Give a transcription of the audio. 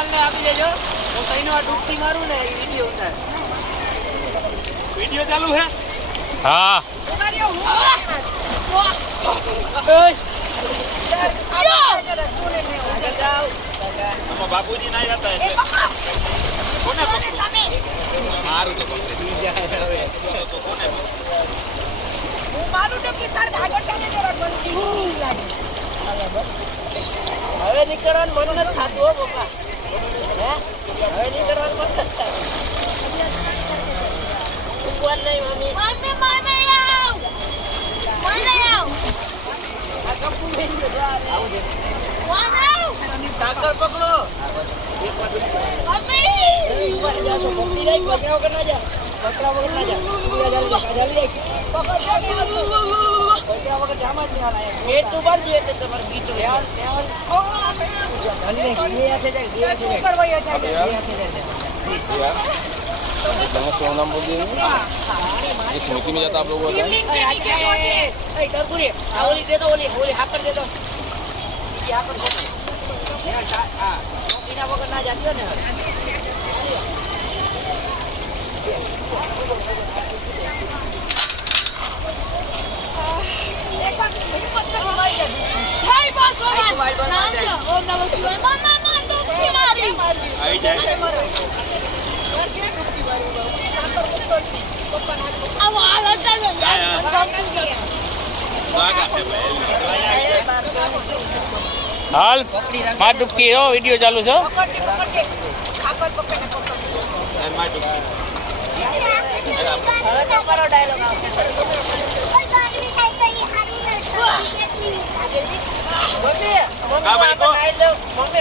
હાલ ને આપી દેજો હું કઈનો આ ડૂબકી મારું ને એ વિડિયો ઉતાર વિડિયો ચાલુ છે હા બાપુજી ના જતા કોને મારું તો કોને હું મારું તો પિતાર આગળ ચાલે જરા મને લાગે હવે નીકળવાનું મન નથી થતું હો બોકા હે હવે નીકળવાનું મન નથી થતું ઉપર નહીં મમ્મી મમ્મી મને આવ આ કંપુ લઈ ગયો આવ દે સાગર પકડો મમ્મી ઉપર જાસો પકડી લઈ પકડા વગર ના જા પકડા વગર ના જા જલ્દી પકડા વગર જામા જ નહીં હાલાય પેટ તું બળ જોઈએ તો તમાર બીચ યાર જલ્દી ગિયા છે જાય ઉપર વયો જાય नमस्ते नाम बोल दिए जिस समिति में जाता आप लोग तरकुरी ओली दे दो ओली हाकर दे दो ये हाकर दो हां बिना वगैरह ना जाती हो ने एक बार हिम्मत कर भाई जय बात नाम जो ओम नमः शिवाय मामा मार दो मारी आई जाए अब आलो चलो हाल मार डुबकी हो वीडियो चालू छो મમ્મી